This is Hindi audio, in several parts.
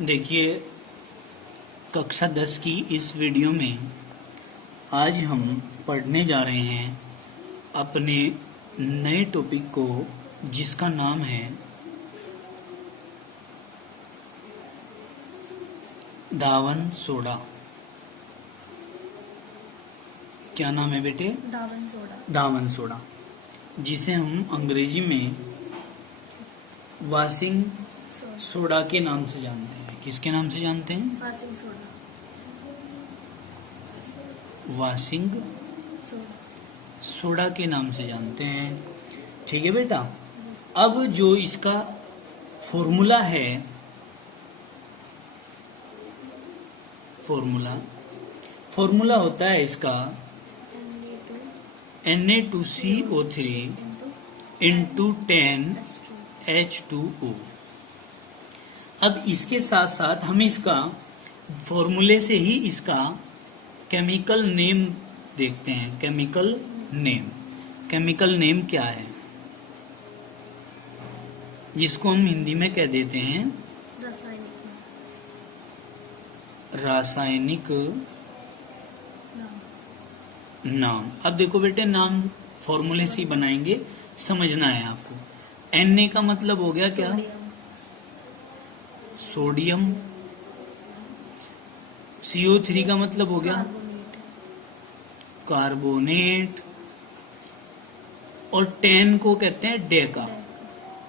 देखिए, कक्षा 10 की इस वीडियो में आज हम पढ़ने जा रहे हैं अपने नए टॉपिक को, जिसका नाम है दावन सोडा। क्या नाम है बेटे? दावन सोडा। दावन सोडा, जिसे हम अंग्रेजी में वाशिंग सोडा के नाम से जानते हैं। किसके नाम से जानते हैं? Washing soda. वाशिंग सोडा के नाम से जानते हैं। ठीक है बेटा। अब जो इसका फॉर्मूला है, फॉर्मूला होता है इसका Na2CO3 इंटू 10H2O। अब इसके साथ साथ हम इसका फॉर्मूले से ही इसका केमिकल नेम देखते हैं। केमिकल नेम क्या है, जिसको हम हिंदी में कह देते हैं रासायनिक नाम। अब देखो बेटे, नाम फॉर्मूले से ही बनाएंगे, समझना है आपको। Na का मतलब हो गया क्या? सोडियम। CO3 का मतलब हो गया कार्बोनेट। और 10 को कहते हैं डेका।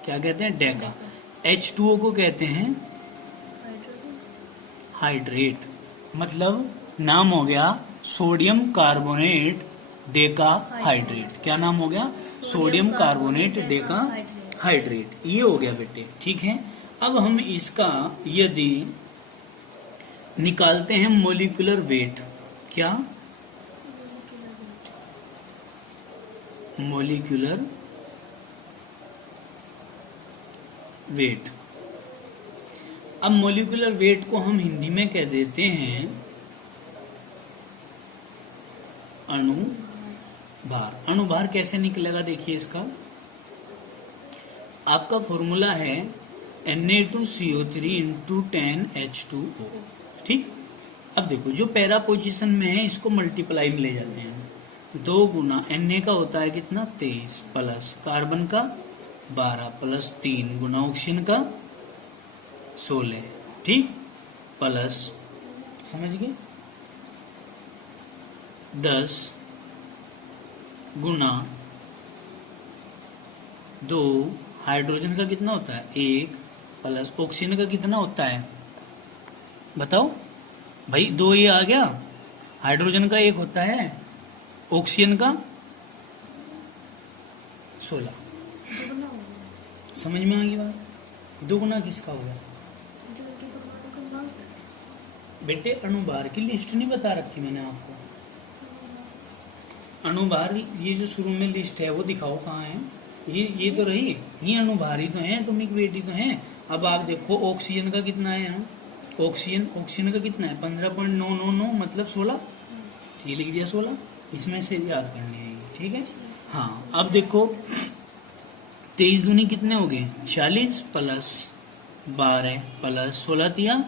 क्या कहते हैं? डेका। H2O को कहते हैं हाइड्रेट। मतलब नाम हो गया सोडियम कार्बोनेट डेका हाइड्रेट। क्या नाम हो गया? Sodium carbonate Deka hydrate. ये हो गया बेटे, ठीक है। अब हम इसका यदि निकालते हैं मोलिकुलर वेट। क्या? Molecular weight. अब मोलिकुलर वेट को हम हिंदी में कह देते हैं अणुभार। अणुभार कैसे निकलेगा? देखिए, इसका आपका फॉर्मूला है Na2CO3 इंटू 10H2O। ठीक। अब देखो, जो पैरा पोजीशन में है इसको मल्टीप्लाई में ले जाते हैं। 2 गुना Na का होता है कितना? 23 प्लस कार्बन का 12 प्लस 3 गुना ऑक्सीजन का 16। ठीक। प्लस, समझ गए, 10 गुना 2 हाइड्रोजन का कितना होता है? 1 प्लस ऑक्सीजन का कितना होता है? बताओ भाई। 2 ये आ गया, हाइड्रोजन का 1 होता है, ऑक्सीजन का 16। समझ में आ गई बात? 2 गुना किसका होगा बेटे? अणुभार की लिस्ट नहीं बता रखी मैंने आपको। अणुभार, ये जो शुरू में लिस्ट है वो दिखाओ कहाँ है। ये तो रही, ये अणुभार ही तो है, एटॉमिक वेट ही तो है। अब आप देखो, ऑक्सीजन का कितना है यहाँ? ऑक्सीजन का कितना है? 15.999 मतलब 16। ये लिख दिया 16। इसमें से याद करनी है, ठीक है। हाँ, अब देखो, 23 दूनी कितने हो गए? 40 प्लस 12 प्लस 16 दिया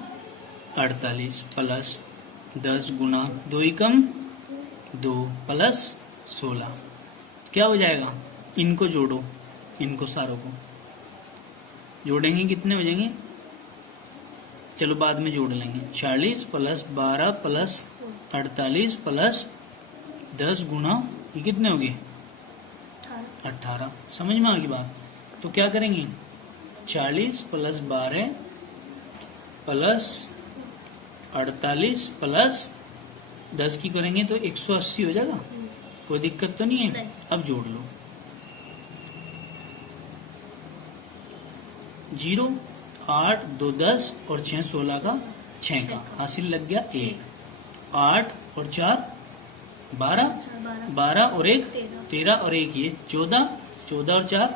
48 प्लस 10 गुना 2 एकम 2 प्लस 16। क्या हो जाएगा? इनको जोड़ो, इनको सारों को जोड़ेंगे, कितने हो जाएंगे? चलो बाद में जोड़ लेंगे। 40 प्लस 12 प्लस 48 प्लस 10 गुना ये कितने हो गए? 18। समझ में आ गई बात? तो क्या करेंगे? 40 प्लस 12 प्लस 48 प्लस 10 की करेंगे तो 180 हो जाएगा। कोई दिक्कत तो नहीं है? अब जोड़ लो। 0 8 2 10 और 6 16 का 6 का हासिल लग गया 1। 8 और 4 12, 12 और 1 13 और 1 ये 14, 14 और 4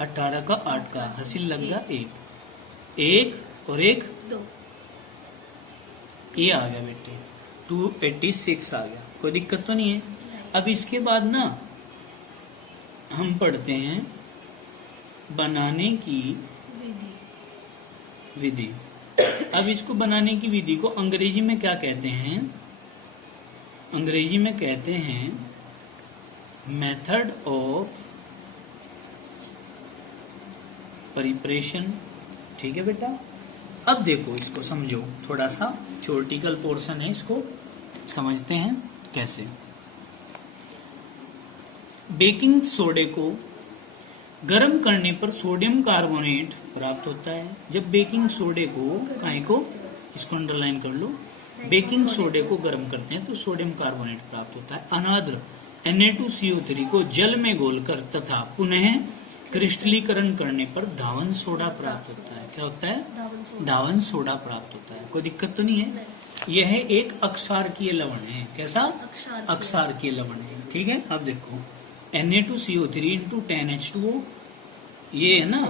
18 का 8 का हासिल लग गया 1। 1 और 1 2। ये आ गया बेटे, 286 आ गया। कोई दिक्कत तो नहीं है? अब इसके बाद ना हम पढ़ते हैं बनाने की विधि। अब इसको बनाने की विधि को अंग्रेजी में क्या कहते हैं? अंग्रेजी में कहते हैं मेथड ऑफ प्रिपरेशन। ठीक है बेटा। अब देखो इसको समझो, थोड़ा सा थ्योरेटिकल पोर्शन है, इसको समझते हैं कैसे। बेकिंग सोडे को गर्म करने पर सोडियम कार्बोनेट प्राप्त होता है। जब बेकिंग सोडे को काहे को, इसको अंडरलाइन कर लो, बेकिंग सोडे को गर्म करते हैं तो सोडियम कार्बोनेट प्राप्त होता है। अनाद्र Na2CO3 को जल में घोलकर तथा पुनः क्रिस्टलीकरण करने पर धावन सोडा प्राप्त होता है। क्या होता है? धावन सोडा प्राप्त होता है। कोई दिक्कत तो नहीं है? यह एक अक्षारकीय लवण है। कैसा? अक्षारकीय लवण है। ठीक है। अब देखो Na2CO3 इंटू 10H2O, ये है ना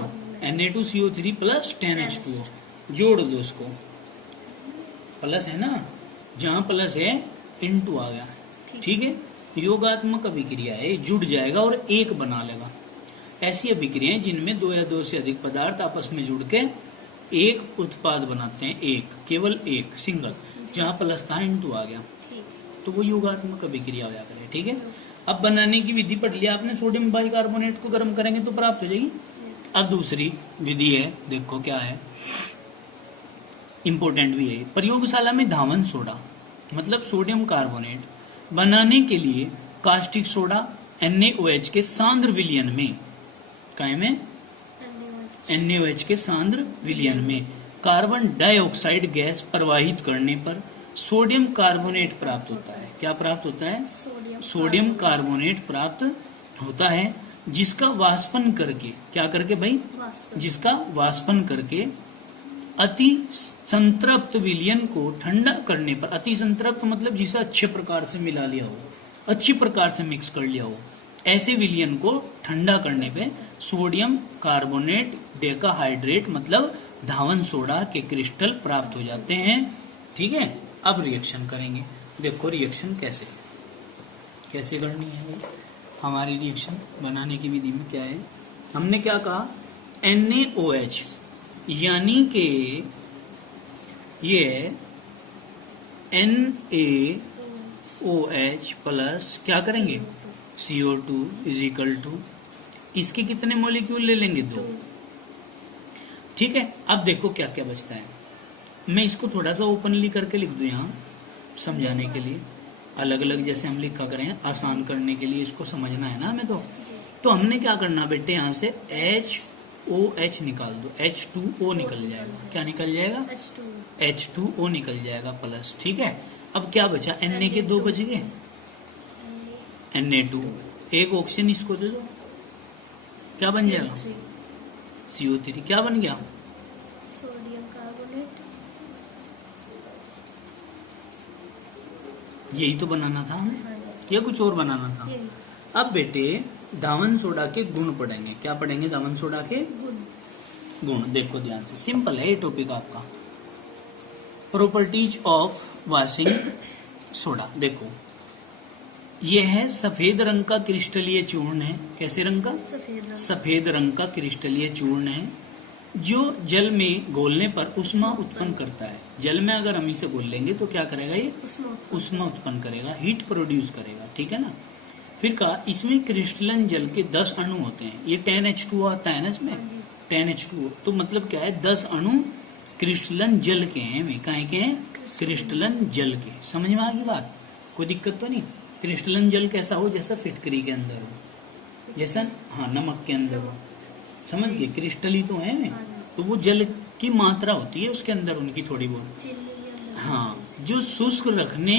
Na2CO3 प्लस 10H2O, जोड़ दो इसको, प्लस है ना, जहां प्लस है इंटू आ गया। ठीक है। योगात्मक अभिक्रिया है, जुड़ जाएगा और एक बना लेगा। ऐसी अभिक्रियाएं जिनमें दो या दो से अधिक पदार्थ आपस में जुड़ के एक उत्पाद बनाते हैं, एक, केवल एक, सिंगल, जहां प्लस था इंटू आ गया, तो वो योगात्मक अभिक्रिया हो जाता है। ठीक है। अब बनाने की विधि पढ़ लिया आपने, सोडियम बाइकार्बोनेट को गर्म करेंगे तो प्राप्त हो जाएगी। अब दूसरी विधि है, देखो क्या है, इंपोर्टेंट भी है। प्रयोगशाला में धावन सोडा मतलब सोडियम कार्बोनेट बनाने के लिए कास्टिक सोडा NaOH के सांद्र विलयन में, काय में, NaOH के सांद्र विलयन में कार्बन डाइऑक्साइड गैस प्रवाहित करने पर सोडियम कार्बोनेट प्राप्त होता है। क्या प्राप्त होता है? सोडियम कार्बोनेट प्राप्त होता है, जिसका वाष्पन करके, क्या करके भाई? जिसका वाष्पन करके अति संतृप्त विलयन को ठंडा करने पर, अति संतृप्त मतलब जिसे अच्छे प्रकार से मिला लिया हो, अच्छी प्रकार से मिक्स कर लिया हो, ऐसे विलयन को ठंडा करने पे सोडियम कार्बोनेट डेकाहाइड्रेट मतलब धावन सोडा के क्रिस्टल प्राप्त हो जाते हैं। ठीक है। अब रिएक्शन करेंगे, देखो रिएक्शन कैसे कैसे करनी है। हमारी रिएक्शन बनाने की विधि में क्या है, हमने क्या कहा, NaOH यानी कि ये NaOH प्लस क्या करेंगे, CO2 इज इक्वल टू, इसके कितने मॉलिक्यूल ले लेंगे? 2। ठीक है। अब देखो क्या क्या बचता है, मैं इसको थोड़ा सा ओपनली करके लिख दूं यहाँ समझाने के लिए, अलग अलग जैसे हम लिखा करें, आसान करने के लिए इसको समझना है ना हमें। तो हमने क्या करना बेटे, यहाँ से HOH निकाल दो, H2O निकल जाएगा। क्या निकल जाएगा? H2O निकल जाएगा प्लस। ठीक है। अब क्या बचा, Na के 2 बच गए, Na2, एक ऑक्सीजन इसको दे दो, क्या बन जाएगा? CO3। क्या बन गया? Sodium carbonate. यही तो बनाना था हमें, या कुछ और बनाना था? अब बेटे धावन सोडा के गुण पढ़ेंगे। क्या पढ़ेंगे? धावन सोडा के गुण। देखो ध्यान से, सिंपल है ये टॉपिक आपका। Properties of washing soda. देखो यह है सफेद रंग का क्रिस्टलीय चूर्ण है। कैसे रंग का? सफेद रंग का क्रिस्टलीय चूर्ण है, जो जल में घोलने पर उष्मा उत्पन्न करता है। जल में अगर हम इसे घोल लेंगे तो क्या करेगा, ये उष्मा उत्पन्न करेगा, हीट प्रोड्यूस करेगा। ठीक है ना। फिर कहा इसमें क्रिस्टलन जल के 10 अणु होते हैं। ये 10H2O आता है ना इसमें, 10H2O, तो मतलब क्या है, 10 अणु क्रिस्टलन जल के हैं। कहे के हैं? क्रिस्टलन जल के। समझ में आ गई बात? कोई दिक्कत तो नहीं? क्रिस्टलन जल कैसा हो, जैसा फिटकरी के अंदर हो, जैसा हाँ नमक के अंदर हो, समझ गए? क्रिस्टली तो है, तो वो जल की मात्रा होती है उसके अंदर उनकी थोड़ी बहुत, हाँ, जो शुष्क रखने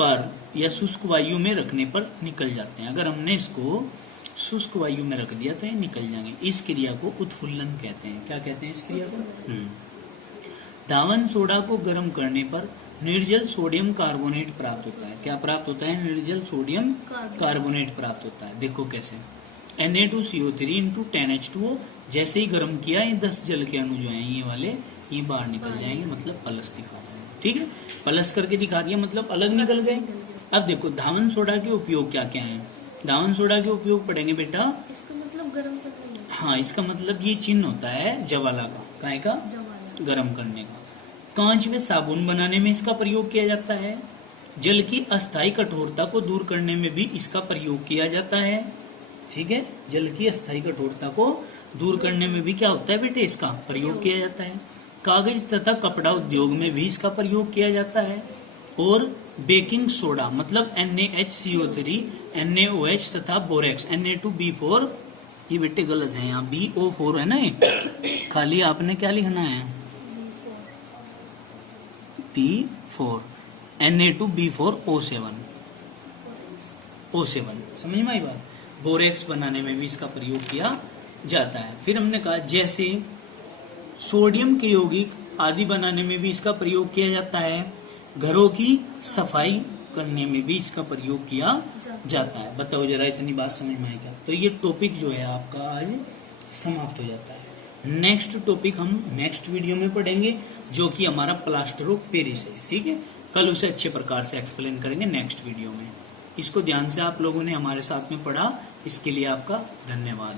पर या शुष्क वायु में रखने पर निकल जाते हैं। अगर हमने इसको शुष्क वायु में रख दिया तो ये निकल जाएंगे। इस क्रिया को उत्फुल्लन कहते हैं। क्या कहते हैं इस क्रिया को? धावन सोडा को गर्म करने पर निर्जल सोडियम कार्बोनेट प्राप्त होता है। क्या प्राप्त होता है? निर्जल सोडियम कार्बोनेट प्राप्त होता है। देखो कैसे, Na2CO3 इंटू 10H2O, जैसे ही गर्म किया ये 10 जल के अणु जो है ये वाले ये बाहर निकल जाएंगे, मतलब प्लस दिखा जाएंगे। ठीक है, प्लस करके दिखा दिया मतलब अलग निकल गए। अब देखो धावन सोडा के उपयोग क्या क्या है। धावन सोडा के उपयोग पढ़ेंगे बेटा, इसका मतलब गर्म करने का। हाँ, इसका मतलब ये चिन्ह होता है जवाला का, काहे का? गर्म करने का। कांच में साबुन बनाने में इसका प्रयोग किया जाता है। जल की अस्थायी कठोरता को दूर करने में भी इसका प्रयोग किया जाता है। ठीक है, जल की अस्थायी कठोरता को दूर करने में भी क्या होता है बेटे, इसका प्रयोग किया जाता है। कागज तथा कपड़ा उद्योग में भी इसका प्रयोग किया जाता है। और बेकिंग सोडा मतलब NaHCO3, NaOH तथा बोरेक्स Na2B4, ये बेटे गलत है, यहाँ BO4 है ना, ये खाली आपने क्या लिखना है B4, Na2B4O7, O7, समझ में आई बात। बोरेक्स बनाने में भी इसका प्रयोग किया जाता है। फिर हमने कहा जैसे सोडियम के यौगिक आदि बनाने में भी इसका प्रयोग किया जाता है। घरों की सफाई करने में भी इसका प्रयोग किया जाता है। बताओ जरा, इतनी बात समझ में आई क्या? तो ये टॉपिक जो है आपका आज समाप्त हो जाता है। नेक्स्ट टॉपिक हम नेक्स्ट वीडियो में पढ़ेंगे, जो कि हमारा प्लास्टर ऑफ पेरिस है। ठीक है, कल उसे अच्छे प्रकार से एक्सप्लेन करेंगे नेक्स्ट वीडियो में। इसको ध्यान से आप लोगों ने हमारे साथ में पढ़ा, इसके लिए आपका धन्यवाद।